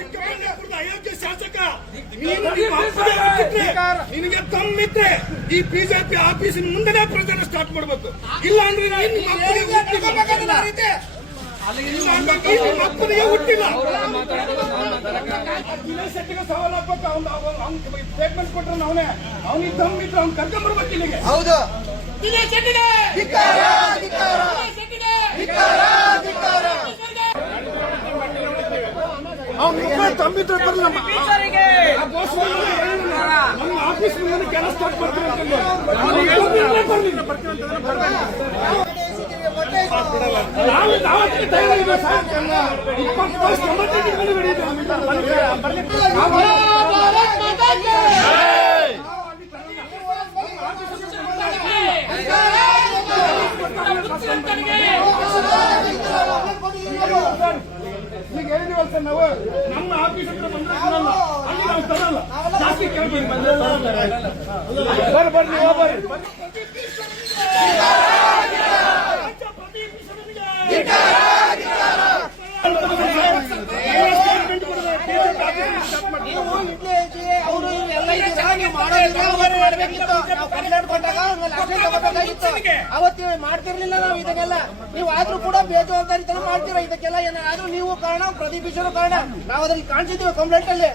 ಚಿಕ್ಕಬಳ್ಳಾಪುರದ ಅಯೋಗ್ಯ ಶಾಸಕ ನಿನಗೆ ತಮ್ಮಿದ್ರೆ ಈ ಬಿಜೆಪಿ ಆಫೀಸಿನ ಮುಂದೆ ಪ್ರಚಾರ ಸ್ಟಾರ್ಟ್ ಮಾಡಬೇಕು. ಇಲ್ಲ ಅಂದ್ರೆ ಮಕ್ಕಳಿಗೆ ಹುಟ್ಟಿಲ್ಲ ಶೆಟ್ಟಿಗೆ ಸವಾಲ್ ಹಾಕ್ಬೇಕು. ಅವ್ನು ಸ್ಟೇಟ್ಮೆಂಟ್ ಕೊಟ್ರೆ ಅವನಿಗೆ ತಮ್ಮಿದ್ರೆ ಅವ್ನು ಕರ್ಕೊಂಡ್ಬರ್ಬೇಕು ಇಲ್ಲಿಗೆ. ಹೌದು ತಂಬಿದ್ರೆ ಬರ್ಲಿ ನಮ್ಮ ಆಫೀಸ್ ಮುಂದೆ ಕೆಲಸ ಸ್ಟಾರ್ಟ್ ಮಾಡ್ತೀವಿ ಈಗ ಹೇಳಿದೀವಲ್ಲ ಸರ್, ನಾವು ನಮ್ಮ ಆಫೀಸ್ ಹತ್ರ ಬಂದ್ರೆ ಅಲ್ಲಿ ನಾವು ತರಲ್ಲ. ಜಾಸ್ತಿ ಕೇಳ್ತೀವಿ ಬರ್ರಿ ಅವತ್ತು ಮಾಡ್ತಿರ್ಲಿಲ್ಲ ನಾವು ಇದನ್ನೆಲ್ಲ. ನೀವು ಆದ್ರೂ ಕೂಡ ಬೇಜವಾಬ್ದಾರಿತನ ಮಾಡ್ತೀರಾ ಇದಕ್ಕೆಲ್ಲ. ಏನಾದ್ರೂ ನೀವು ಕಾರಣ, ಪ್ರದೀಪ್ ಈಶ್ವರ ಕಾರಣ. ನಾವು ಅದ್ರಲ್ಲಿ ಕಾಣಿಸಿದ್ದೀವಿ ಕಂಪ್ಲೇಂಟ್ ಅಲ್ಲಿ.